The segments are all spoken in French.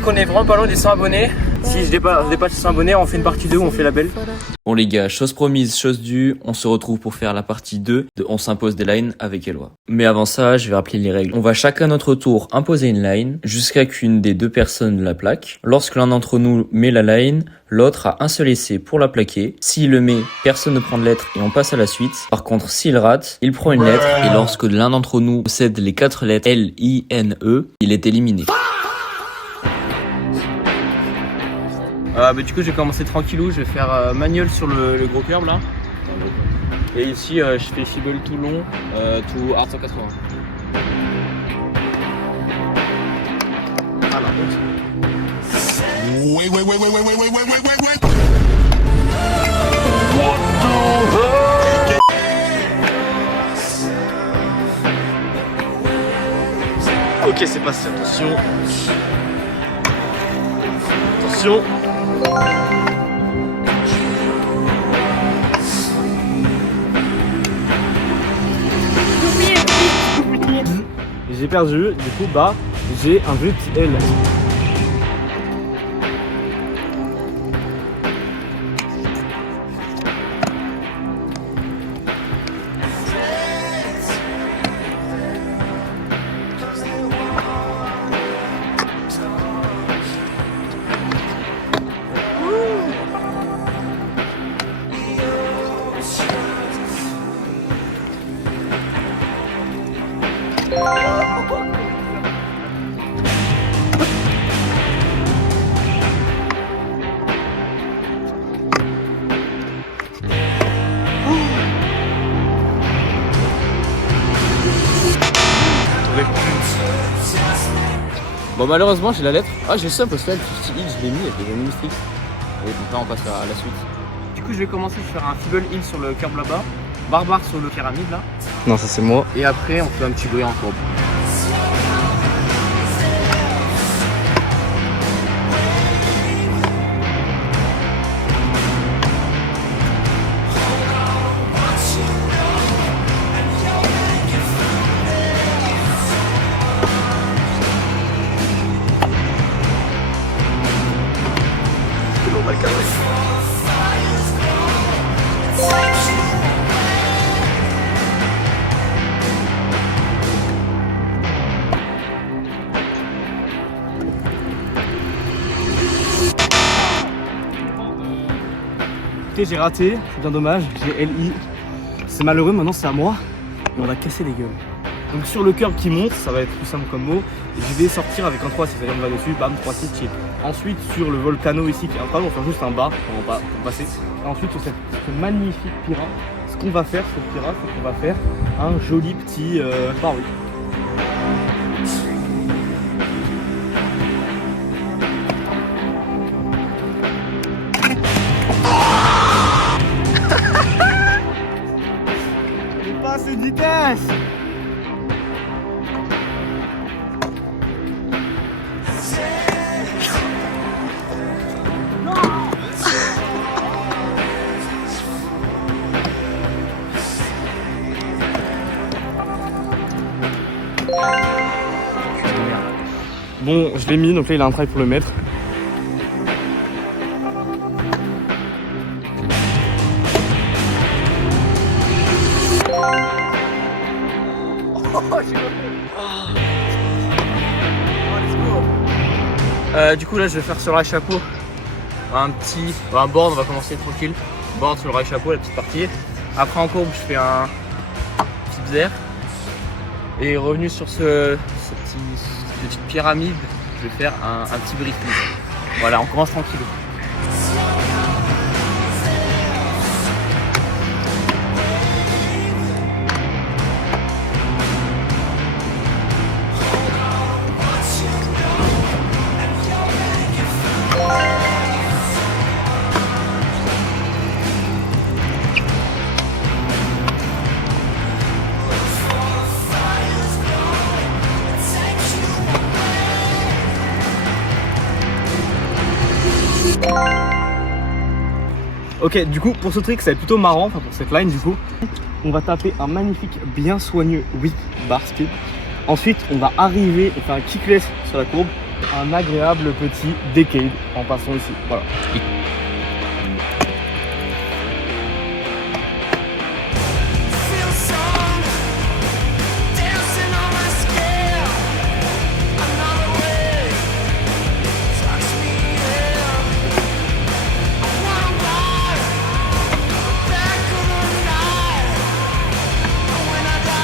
vu qu'on est vraiment pas loin des 100 abonnés. Si je dépasse les 100 abonnés, on fait une partie 2 où on fait la belle. Bon les gars, chose promise, chose due, on se retrouve pour faire la partie 2 de On s'impose des lines avec Eloi. Mais avant ça, je vais rappeler les règles. On va chacun à notre tour imposer une line jusqu'à qu'une des deux personnes la plaque. Lorsque l'un d'entre nous met la line, l'autre a un seul essai pour la plaquer. S'il le met, personne ne prend de lettre et on passe à la suite. Par contre, s'il rate, il prend une lettre et lorsque l'un d'entre nous possède les 4 lettres L, I, N, E, il est éliminé. Du coup, je vais commencer tranquillou. Je vais faire manuel sur le gros curve là. Et ici, je fais fibble tout long, tout hard 180. Ah, Wait. Ok, c'est passé. Attention. Attention. J'ai perdu, du coup bah j'ai un but L. Bon malheureusement j'ai la lettre. Ah j'ai ça parce que là le 50 hill je l'ai mis avec des amis strict. Et donc là on passe à la suite. Du coup je vais commencer à faire un fibble hill sur le curb là-bas. Barbare sur le pyramide là. Non ça c'est moi. Et après on fait un petit bruit en courbe. Écoutez, j'ai raté, c'est bien dommage, j'ai LI. C'est malheureux, maintenant c'est à moi. Et on va casser les gueules. Donc sur le curb qui monte, ça va être plus simple comme mot. Et je vais sortir avec un 3-6, c'est-à-dire on va dessus, bam, 3-6, chip. Ensuite sur le volcano ici qui est incroyable, on va faire juste un bas pour passer. Et ensuite sur ce magnifique pyra, ce qu'on va faire sur le pyra, c'est qu'on va faire un joli petit barreau. Pas assez de vitesse. Bon, je l'ai mis, donc là il a un travail pour le mettre. Du coup là je vais faire sur le rail chapeau un board, on va commencer tranquille. Board sur le rail chapeau, la petite partie. Après en courbe je fais un petit zère. Et revenu sur cette petite pyramide, je vais faire un petit brick. Voilà, on commence tranquille. Ok, du coup, pour ce trick, ça va être plutôt marrant, enfin pour cette line, du coup, on va taper un magnifique, bien soigneux whip bar speed. Ensuite, on va arriver et faire un kickless sur la courbe. un agréable petit decade en passant ici. Voilà.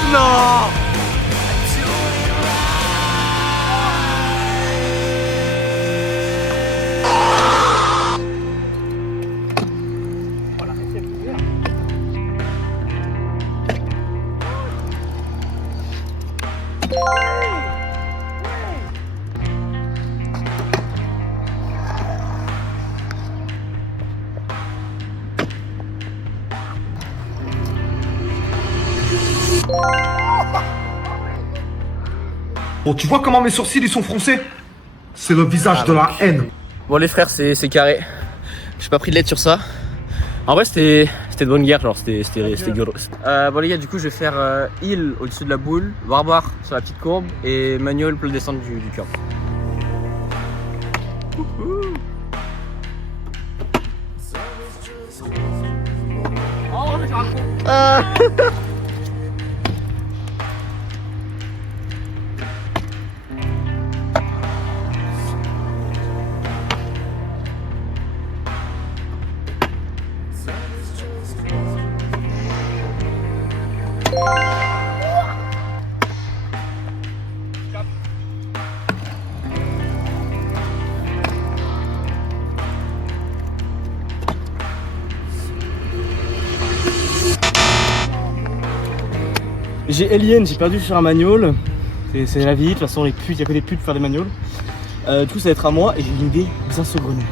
Non! Bon, tu vois comment mes sourcils ils sont froncés? C'est le visage de la haine. Bon les frères, c'est carré. J'ai pas pris de lettre sur ça. En vrai c'était de bonne guerre, genre c'était gros. Bon les gars, du coup je vais faire heal au-dessus de la boule, barbare sur la petite courbe et manual pour le descendre du curb. J'ai Alien, j'ai perdu sur un manual. C'est la vie, de toute façon les putes, il y a que des putes pour faire des manuals. Du coup ça va être à moi et j'ai une idée bien saugrenue.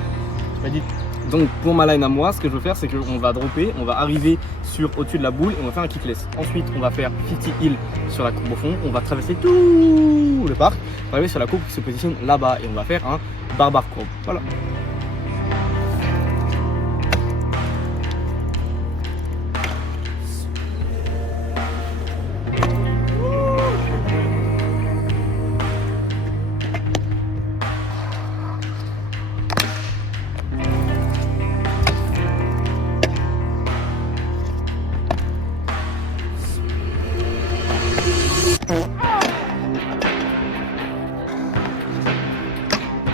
Donc pour ma line à moi, ce que je veux faire c'est qu'on va dropper, on va arriver sur au-dessus de la boule et on va faire un kickless. Ensuite on va faire 50 heal sur la courbe au fond, on va traverser tout le parc, on va arriver sur la courbe qui se positionne là-bas et on va faire un barbare courbe. Voilà.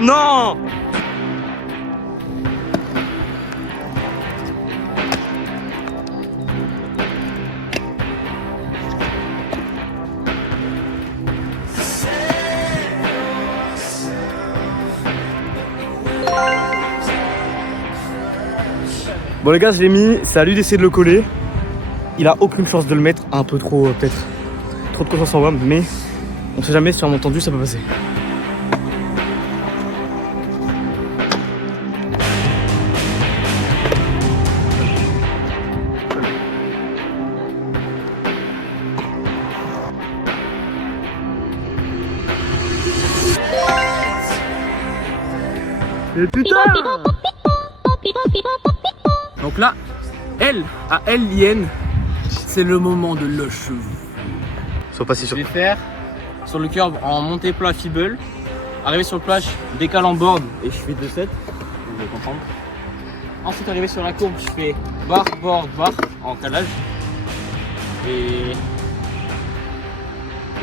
Non! Bon les gars, je l'ai mis, c'est à lui d'essayer de le coller. Il a aucune chance de le mettre, un peu trop peut-être. Trop de confiance en moi, mais on sait jamais, sur un entendu ça peut passer. Et putain! Donc là, elle, à elle l'IN, c'est le moment de le cheveu. Sois pas si Je sûr. vais faire sur le curb en montée plat feeble, arriver sur le plash, décale en board et je fais 2 sets, vous allez comprendre. Ensuite arriver sur la courbe, je fais bar, board, bar en calage. Et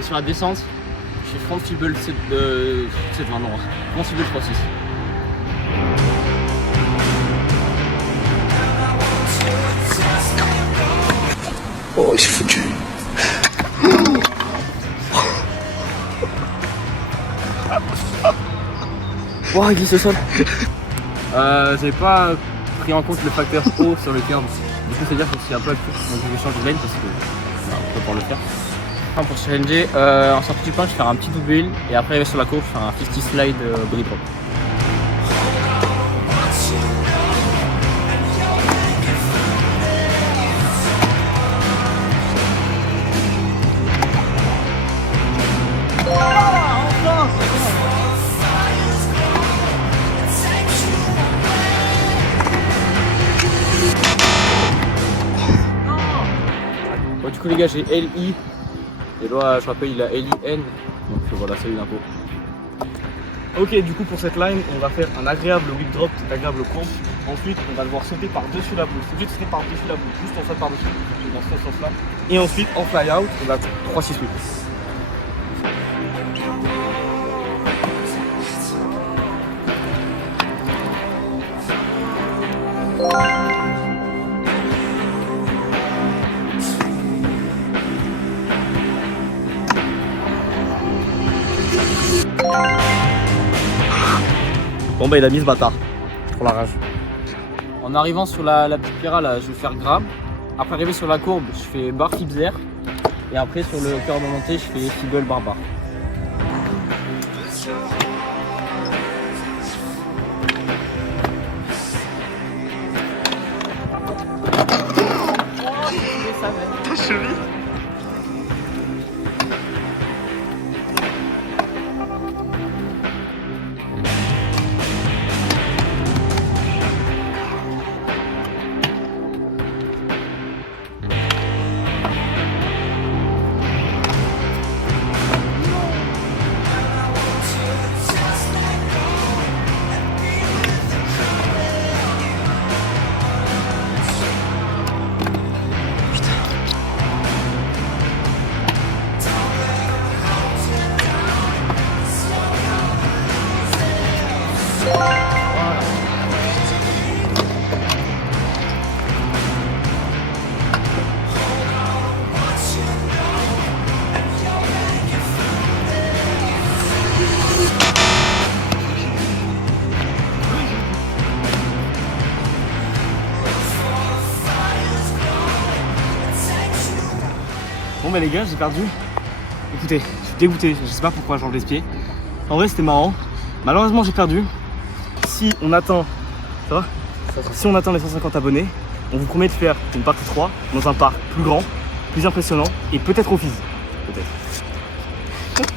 sur la descente, je fais front feeble 7, 7-20 non, front feeble 3-6. Oh, il s'est foutu. Wow, il glisse au sol. J'avais pas pris en compte le facteur haut sur le curb. Du coup, c'est-à-dire que c'est un peu plus. Donc, je vais changer de lane parce que on peut pas le faire. Enfin, pour challenger, en sortie du pain, je vais faire un petit double heal et après, sur la courbe, je vais faire un 50 slide body drop. Bon, du coup les gars, j'ai LI et là je rappelle il a LIN, donc voilà, salut l'impôt. Ok, du coup pour cette line, on va faire un agréable whip drop, une agréable courbe. Ensuite, on va devoir sauter par-dessus la boule. C'est obligé de sauter par-dessus la boule, juste on saute par-dessus. Dans ce sens-là. Et ensuite, en fly out, on va 3-6 whips. Bon bah il a mis ce bâtard. Pour la rage. En arrivant sur la petite spirale, là, je vais faire grab. Après arriver sur la courbe, je fais bar flips air. Et après sur le cœur de montée, je fais figgle bar bar. Bon bah les gars, j'ai perdu. Écoutez, je suis dégoûté, je sais pas pourquoi j'enlève les pieds. En vrai c'était marrant. Malheureusement j'ai perdu. Si on atteint, ça va ? Si on atteint les 150 abonnés, on vous promet de faire une partie 3 dans un parc plus grand, plus impressionnant et peut-être au physique. Peut-être.